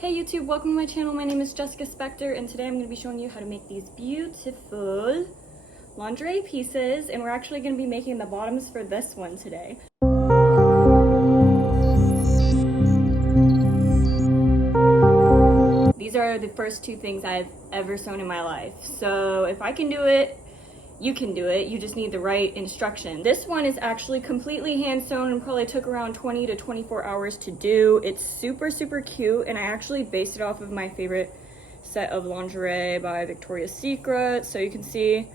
Hey YouTube, welcome to my channel. My name is Jessica Specter, and today I'm going to be showing you how to make these beautiful lingerie pieces, and we're actually going to be making the bottoms for this one today. These are the first two things I've ever sewn in my life, so if I can do it, you can do it. You just need the right instruction. This one is actually completely hand sewn and probably took around 20 to 24 hours to do. It's super cute, and I actually based it off of my favorite set of lingerie by Victoria's Secret. So you can see,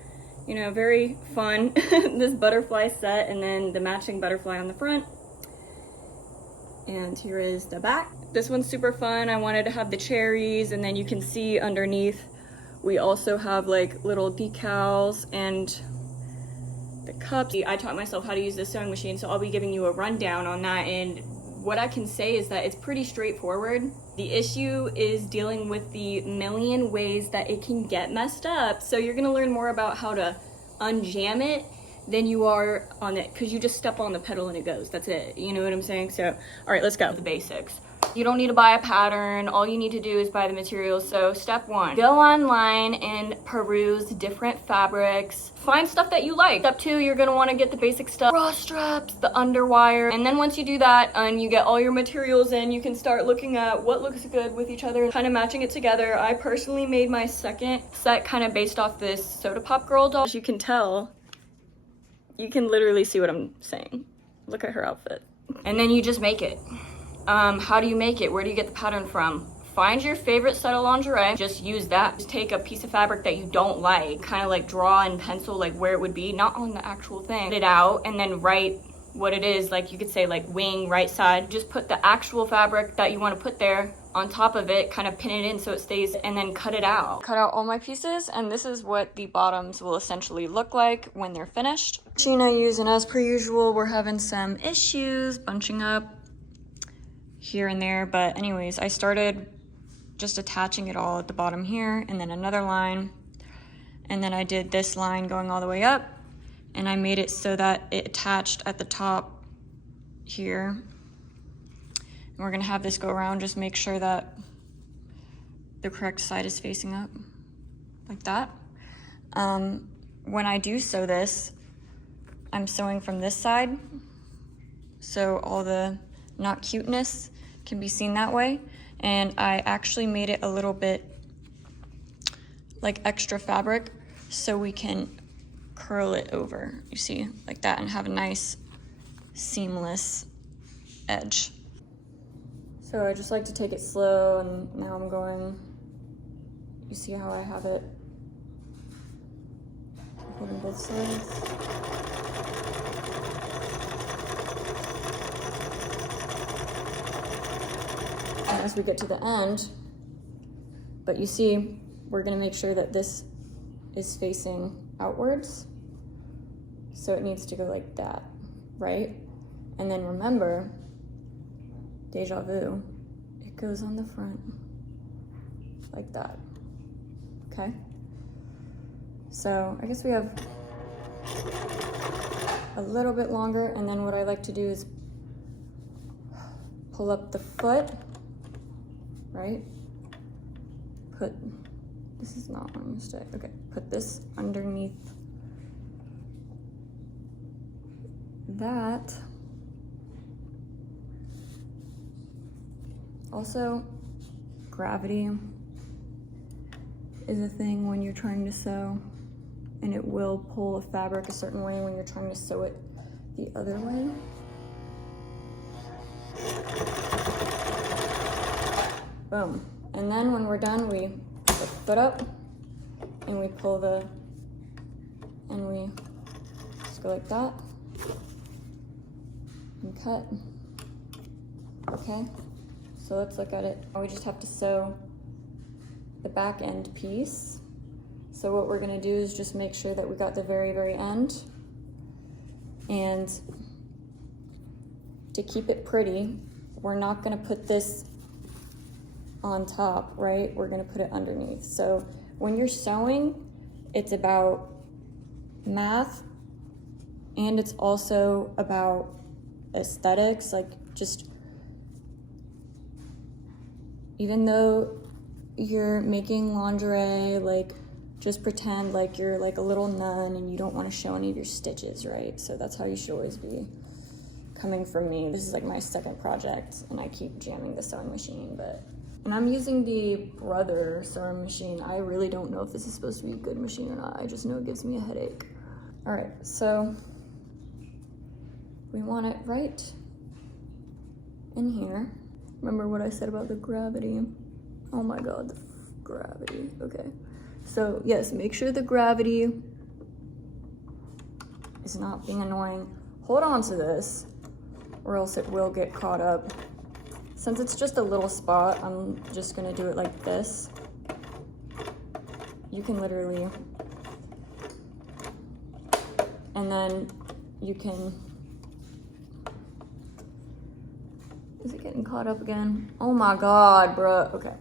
you know, very fun. This butterfly set and then the matching butterfly on the front. And here is the back. This one's super fun. I wanted to have the cherries, and then you can see underneath we also have like little decals and the cups. I taught myself how to use this sewing machine, so I'll be giving you a rundown on that, and what I can say is that it's pretty straightforward. The issue is dealing with the million ways that it can get messed up. So you're gonna learn more about how to unjam it than you are on it, because you just step on the pedal and it goes. That's it. You know what I'm saying? So, all right, let's go. The basics. You don't need to buy a pattern. All you need to do is buy the materials. So step one, go online and peruse different fabrics. Find stuff that you like. Step two, you're gonna wanna get the basic stuff. Bra straps, the underwire. And then once you do that and you get all your materials in, you can start looking at what looks good with each other and kind of matching it together. I personally made my second set kind of based off this Soda Pop Girl doll. As you can tell, you can literally see what I'm saying. Look at her outfit. And then you just make it. How do you make it? Where do you get the pattern from? Find your favorite set of lingerie, just use that. Just take a piece of fabric that you don't like, kind of like draw in pencil like where it would be, not on the actual thing. Put it out and then write what it is, like you could say like wing, right side. Just put the actual fabric that you want to put there on top of it, kind of pin it in so it stays, and then cut it out. Cut out all my pieces, and this is what the bottoms will essentially look like when they're finished. Machine I use, and as per usual, we're having some issues bunching up here and there, but anyways, I started just attaching it all at the bottom here, and then another line, and then I did this line going all the way up, and I made it so that it attached at the top here. And we're gonna have this go around, just make sure that the correct side is facing up, like that. When I do sew this, I'm sewing from this side, so all the not cuteness can be seen that way. And I actually made it a little bit like extra fabric so we can curl it over, you see, like that, and have a nice seamless edge. So I just like to take it slow, and now I'm going, you see how I have it holding both sides. As we get to the end, but you see, we're gonna make sure that this is facing outwards. So it needs to go like that, right? And then remember, deja vu, it goes on the front, like that, okay? So I guess we have a little bit longer, and then what I like to do is pull up the foot, right? This is not my mistake. Okay, put this underneath that. Also, gravity is a thing when you're trying to sew, and it will pull a fabric a certain way when you're trying to sew it the other way. Boom. And then when we're done, we put the foot up and we pull and we just go like that and cut. Okay, so let's look at it. We just have to sew the back end piece. So what we're gonna do is just make sure that we got the very end, and to keep it pretty, we're not gonna put this on top, right? We're gonna put it underneath. So when you're sewing, it's about math, and it's also about aesthetics, like just Even though you're making lingerie, like, just pretend like you're like a little nun and you don't want to show any of your stitches, right? So that's how you should always be coming from me. This is like my second project and I keep jamming the sewing machine, and I'm using the Brother sewing machine. I really don't know if this is supposed to be a good machine or not. I just know it gives me a headache. All right, so we want it right in here. Remember what I said about the gravity? Oh my God, the gravity, okay. So yes, make sure the gravity is not being annoying. Hold on to this or else it will get caught up. Since it's just a little spot, I'm just gonna do it like this. You can literally, and then you can, is it getting caught up again? Oh my God, bruh, okay.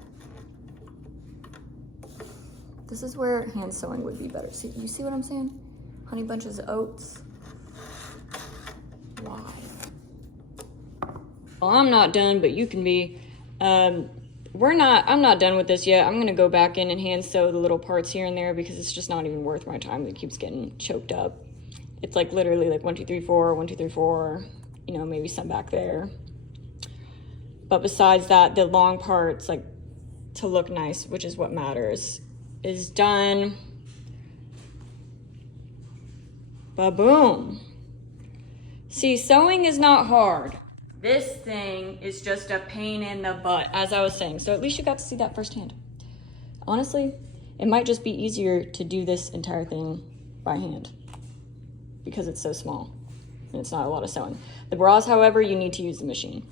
This is where hand sewing would be better. See, you see what I'm saying? Honey bunches of oats. Why? Well, I'm not done, but you can be. I'm not done with this yet. I'm gonna go back in and hand sew the little parts here and there because it's just not even worth my time. It keeps getting choked up. It's like literally like 1, 2, 3, 4, 1, 2, 3, 4, you know, maybe some back there. But besides that, the long parts, like to look nice, which is what matters, is done. Ba-boom. See, sewing is not hard. This thing is just a pain in the butt, as I was saying. So at least you got to see that firsthand. Honestly, it might just be easier to do this entire thing by hand because it's so small and it's not a lot of sewing. The bras, however, you need to use the machine.